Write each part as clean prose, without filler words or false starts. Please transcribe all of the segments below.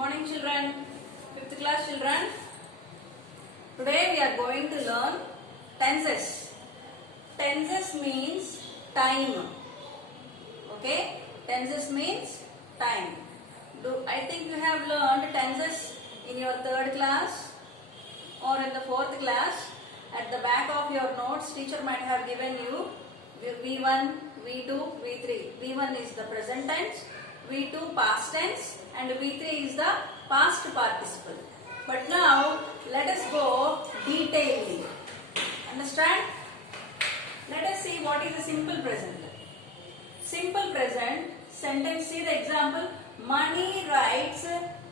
morning children, 5th class children. Today we are going to learn tenses. Tenses means time. Okay, tenses means time. I think you have learned tenses in your 3rd class or in the 4th class. At the back of your notes, teacher might have given you V1, V2, V3. V1 is the present tense, V2 past tense, and V3 is the past participle. But now let us go detailing. Understand? Let us see what is a simple present. Simple present sentence. See the example. Mani writes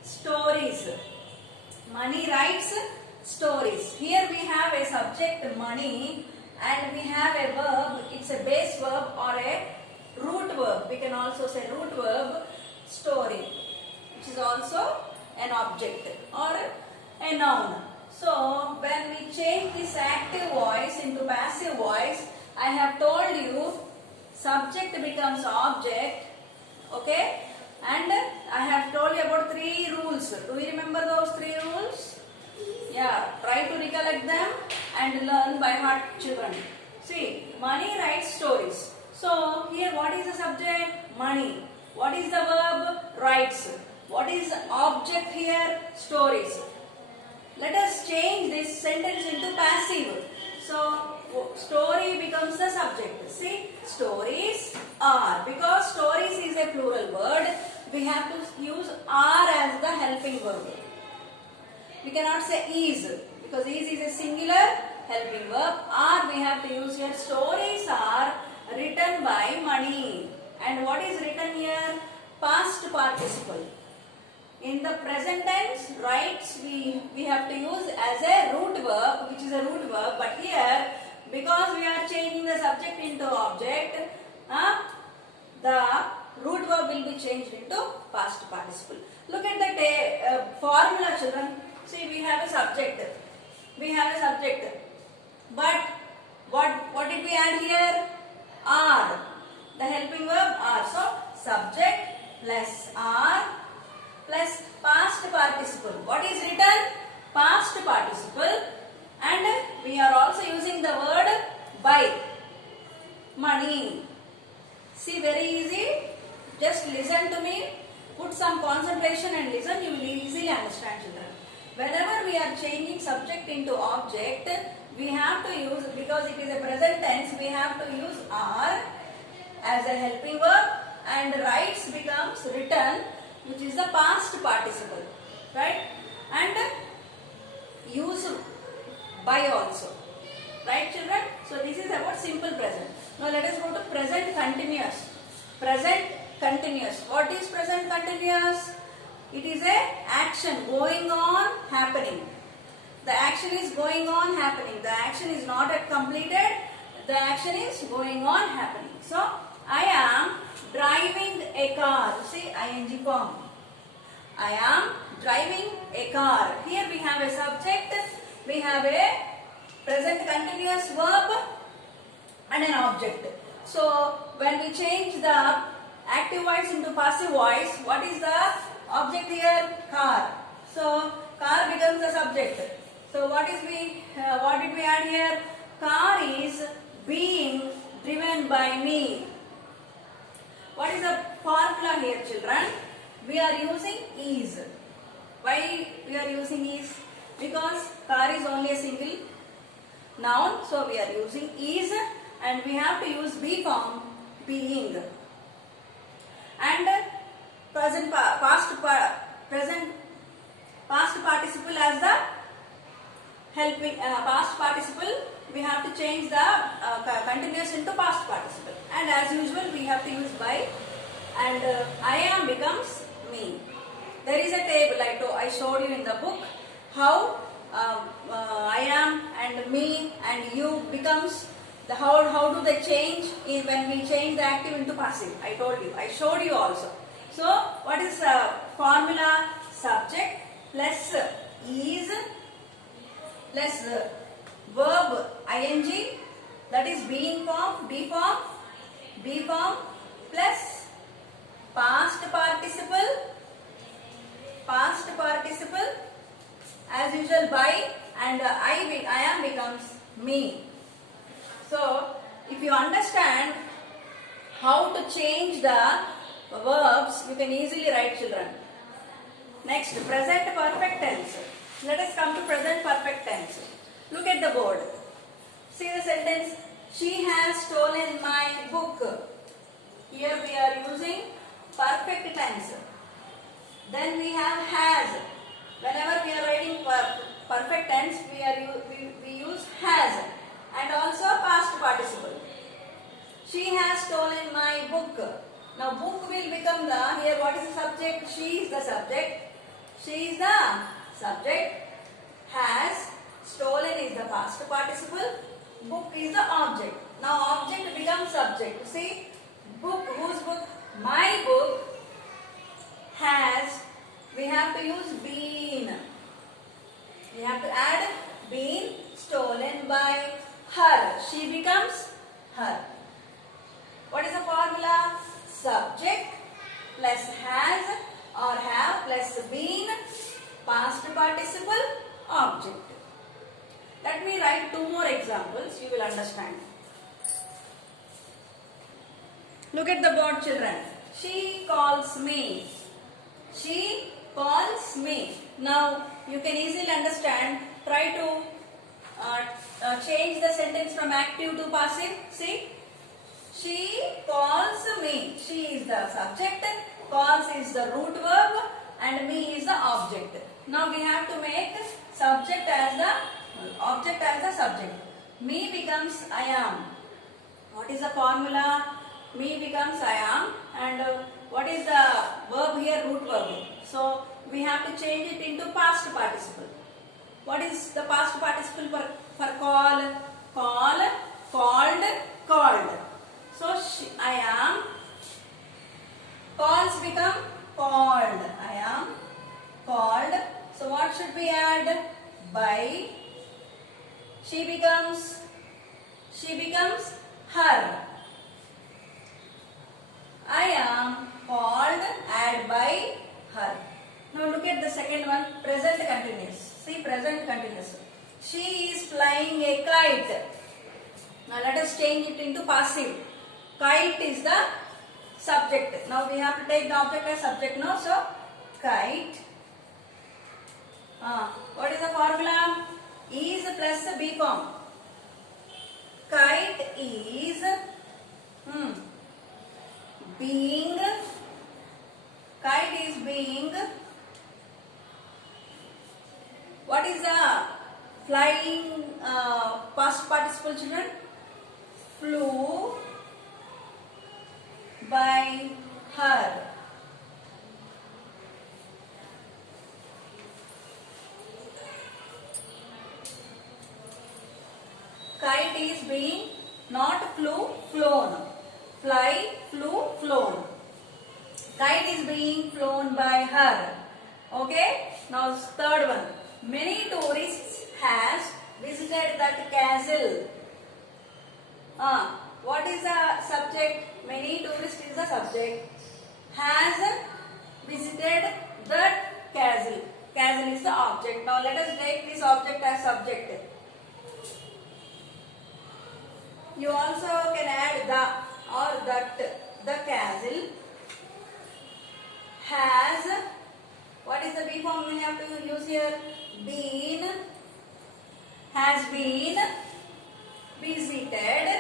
stories. Mani writes stories. Here we have a subject money and we have a verb. It's a base verb or a root verb. We can also say root verb story, which is also an object or a noun. So when we change this active voice into passive voice, I have told you subject becomes object. Okay, and I have told you about 3 rules. Do you remember those 3 rules? Yeah, try to recollect them and learn by heart, children. See, Mani writes stories. So here what is the subject? Money. What is the verb? Writes. What is the object here? Stories. Let us change this sentence into passive. So story becomes the subject. See, stories are. Because stories is a plural word, we have to use are as the helping verb. We cannot say is, because is a singular helping verb. Are we have to use here. Stories are written by Mani. And what is written here? Past participle. In the present tense, writes we have to use as a root verb, which is a root verb. But here, because we are changing the subject into object, the root verb will be changed into past participle. Look at the formula, children. See, we have a subject. We have a subject. But what did we add here? Are. The helping verb are. So, subject plus are plus past participle. What is written? Past participle. And we are also using the word by. Money. See, very easy. Just listen to me. Put some concentration and listen. You will easily understand, children. Whenever we are changing subject into object, we have to use, because it is a present tense, we have to use are as a helping verb, and writes becomes written, which is the past participle, right? And use by also, right, children? So this is about simple present. Now let us go to present continuous. Present continuous. What is present continuous? It is a action going on, happening. The action is going on, happening. The action is not yet completed. The action is going on, happening. So, I am driving a car. See, ing form. I am driving a car. Here we have a subject. We have a present continuous verb and an object. So, when we change the active voice into passive voice, what is the object here? Car. So, car becomes the subject. So, what did we add here? Car is being driven by me. What is the formula here, children? We are using is. Why we are using is? Because car is only a single noun. So, we are using is, and we have to use be form, being. And past participle as the helping past participle. We have to change the continuous into past participle. And as usual, we have to use by. And I am becomes me. There is a table I showed you in the book how I am and me and you becomes the how do they change when we change the active into passive. I told you. I showed you also. So, what is the formula? Subject plus is plus verb ing, that is being form, be form plus past participle and I am becomes me. So if you understand how to change the verbs, you can easily write, children. Next, present perfect tense. Let us come to present perfect tense. Look at the board. See the sentence. She has stolen my book. Here we are using perfect tense. Then we have has. Whenever we are writing perfect tense, we use has, and also past participle. She has stolen my book. Now book will become the, here what is the subject? She is the subject. She is the subject. Has, stolen is the past participle. Book is the object. Now object becomes subject. See, book, whose book? My book. Has, we have to use been. We have to add been, stolen by her. She becomes her. What is the formula? Subject plus has or have plus been, past participle, object. Let me write two more examples, you will understand. Look at the board, children. She calls me. She calls me. Now you can easily understand. Try to change the sentence from active to passive. See, she calls me. She is the subject, calls is the root verb, and me is the object. Now we have to make subject as the object as the subject. Me becomes I am. What is the formula? Me becomes I am, and what is the verb here? Root verb. So we have to change it into past participle. What is the past participle for call? Call, called, called. So I am. Calls become called. I am called. So what should we add? By. She becomes her. I am called, add by her. Now look at the second one, present continuous. See, present continuous. She is flying a kite. Now let us change it into passive. Kite is the subject. Now we have to take the object as subject now. So kite. What is the formula? Is plus be form. Kite is being. Kite is being. What is the flying past participle, children? Flew by her. Kite is being, not flew, flown. Fly, flew, flown. Kite is being flown by her. Okay? Now third one. Many tourists has visited that castle. What is the subject? Many tourists is the subject. Has visited that castle. Castle is the object. Now let us take this object as subject. You also can add the or that. The castle has, what is the be form we have to use here? Been, has been visited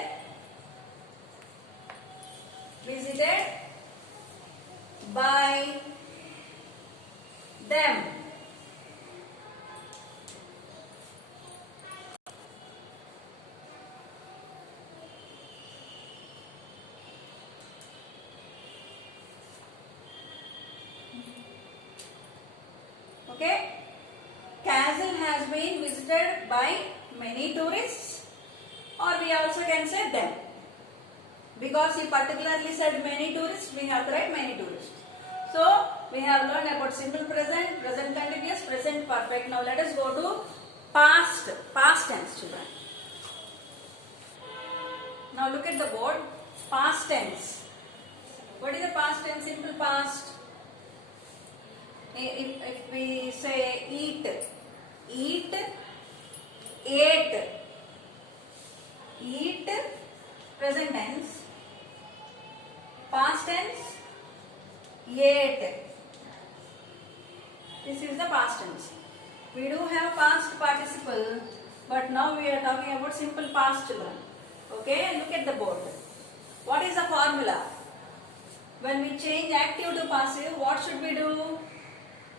by them. Okay? Castle has been visited by many tourists, or we also can say them. Because he particularly said many tourists, we have to write many tourists. So, we have learned about simple present, present continuous, present perfect. Now, let us go to past tense, children. Now, look at the board. Past tense. What is the past tense? Simple past. If we say eat, ate. Eat, present tense. Past tense, ate. This is the past tense. We do have past participle, but now we are talking about simple past, children. Okay, look at the board. What is the formula? When we change active to passive, what should we do?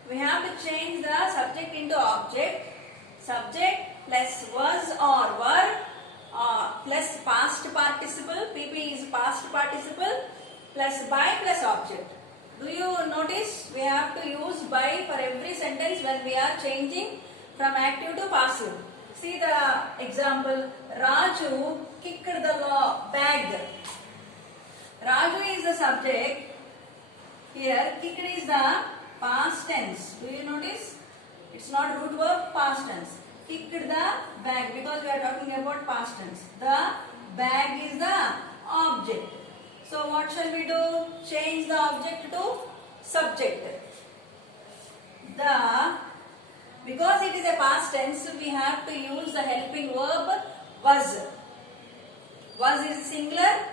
We have to change the subject into object. Subject plus was or were plus past participle. PP is past participle plus by plus object. Do you notice we have to use by for every sentence when we are changing from active to passive. See the example. Raju kicked the bag. Raju is the subject. Here kicked is the past tense. Do you notice? It's not root verb, past tense. Kicked the bag because we are talking about past tense. The bag is the object. So what shall we do? Change the object to subject. Because it is a past tense, we have to use the helping verb was. Was is singular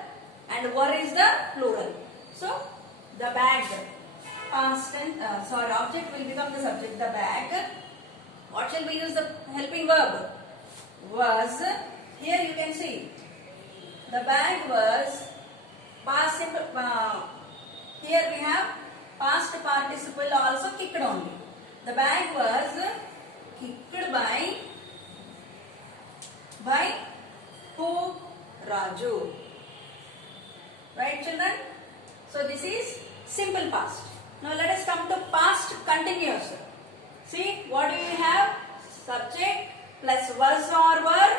and were is the plural. So the bag, past tense, object will become the subject. The bag. What shall we use the helping verb? Was. Here you can see the bag was past simple. Here we have past participle also kicked only. The bag was kicked by who? Raju. Right, children? So this is simple past. Now let us come to past continuous. See, what do we have? Subject plus was or were.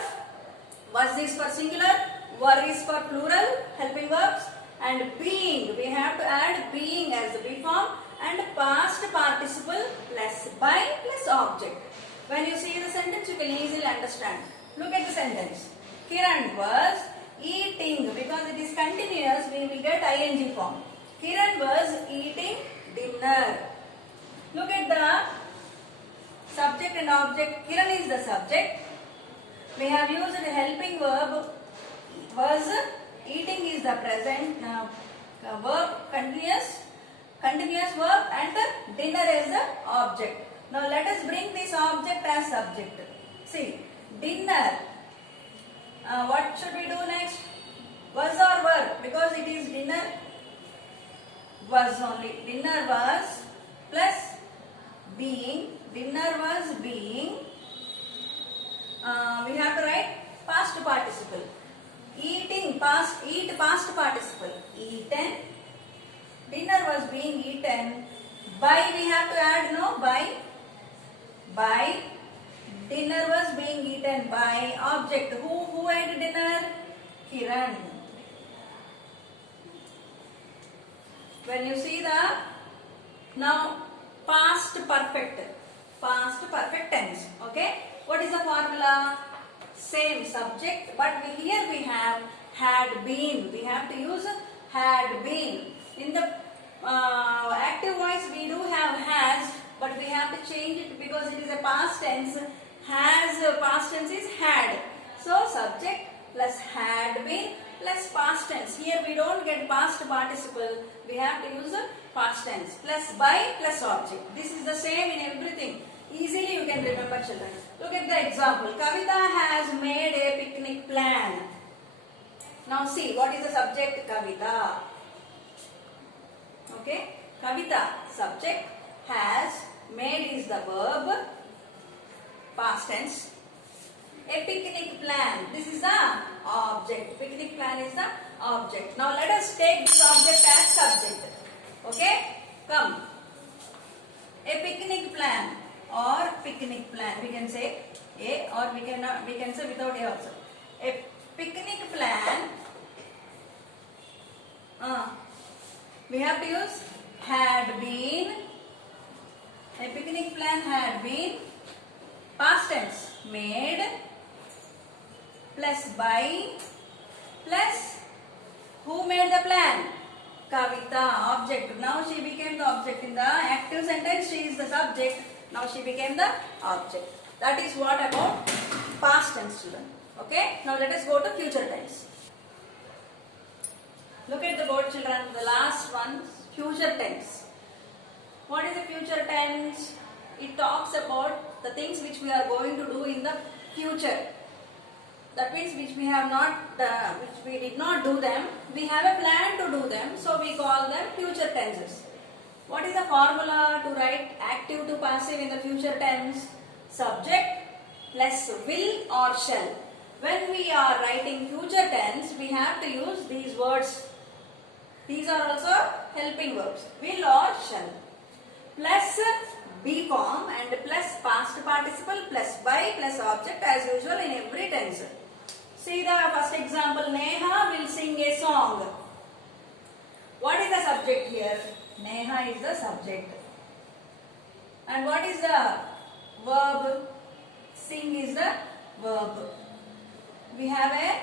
Was is for singular, were is for plural, helping verbs. And being, we have to add being as the be form, and past participle plus by plus object. When you see the sentence, you can easily understand. Look at the sentence. Kiran was eating. Because it is continuous, we will get ing form. Kiran was eating dinner. Look at the subject and object. Kiran is the subject. We have used the helping verb was. Eating is the present verb, continuous verb, and the dinner is the object. Now let us bring this object as subject. See, dinner. What should we do next? Was or were? Because it is dinner, was only. Dinner was plus being. Dinner was being. We have to write past participle. Eating, past, eat, past participle. Eaten. Dinner was being eaten. By, we have to add, no, by. By. Dinner was being eaten by object. Who ate dinner? Kiran. When you see the, now, past perfect tense. Okay. What is the formula? Same subject, but here we have had been. We have to use had been. In the active voice we do have has, but we have to change it because it is a past tense. Has, past tense is had. So subject plus had been plus past tense. Here we don't get past participle. We have to use past tense plus by plus object. This is the same in everything. Easily you can remember, children. Look at the example. Kavita has made a picnic plan. Now see, what is the subject? Kavita. Okay. Kavita, subject. Has, made is the verb. Past tense. A picnic plan. This is the object. Picnic plan is the object. Now let us take this object as subject. Okay. Come. A picnic plan. Or picnic plan, we can say a, or we can say without a also. A picnic plan, we have to use had been. A picnic plan had been. Past tense made plus by plus who made the plan? Kavita, object. Now she became the object. In the active sentence she is the subject. Now she became the object. That is what about past tense, children. Okay. Now let us go to future tense. Look at the board, children. The last one, future tense. What is the future tense? It talks about the things which we are going to do in the future. That means which we have not, which we did not do them. We have a plan to do them, so we call them future tenses. What is the formula to write active to passive in the future tense? Subject plus will or shall. When we are writing future tense, we have to use these words. These are also helping verbs. Will or shall. Plus be form and plus past participle plus by plus object as usual in every tense. See the first example. Neha will sing a song. What is the subject here? Neha is the subject. And what is the verb? Sing is the verb. We have a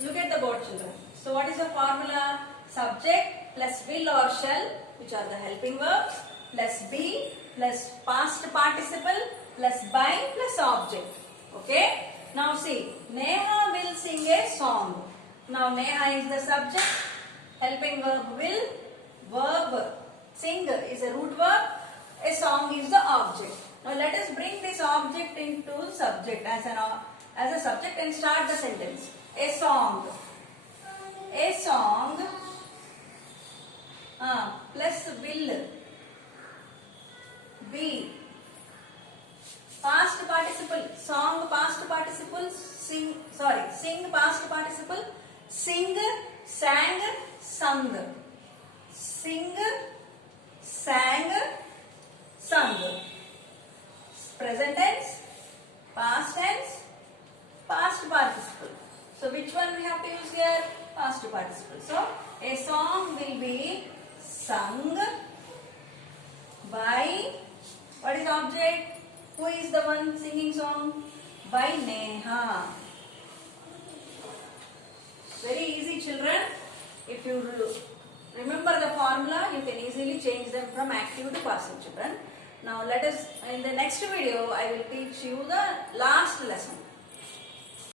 look at the board, children. So what is the formula? Subject plus will or shall, which are the helping verbs, plus be plus past participle plus by plus object. Okay. Now see, Neha will sing a song. Now Neha is the subject, helping verb will, verb sing is a root verb, a song is the object. Now let us bring this object into subject as a subject and start the sentence. A song. A song plus will be past participle, song past participle, sing past participle, sing, sang, sung. Sing, sang, sung. Present tense, past tense, past participle. So which one we have to use here? Past participle. So a song will be sung by, what is the object? Who is the one singing song? By Neha. Very easy, children. If you remember the formula, you can easily change them from active to passive, children. Now let us, in the next video, I will teach you the last lesson.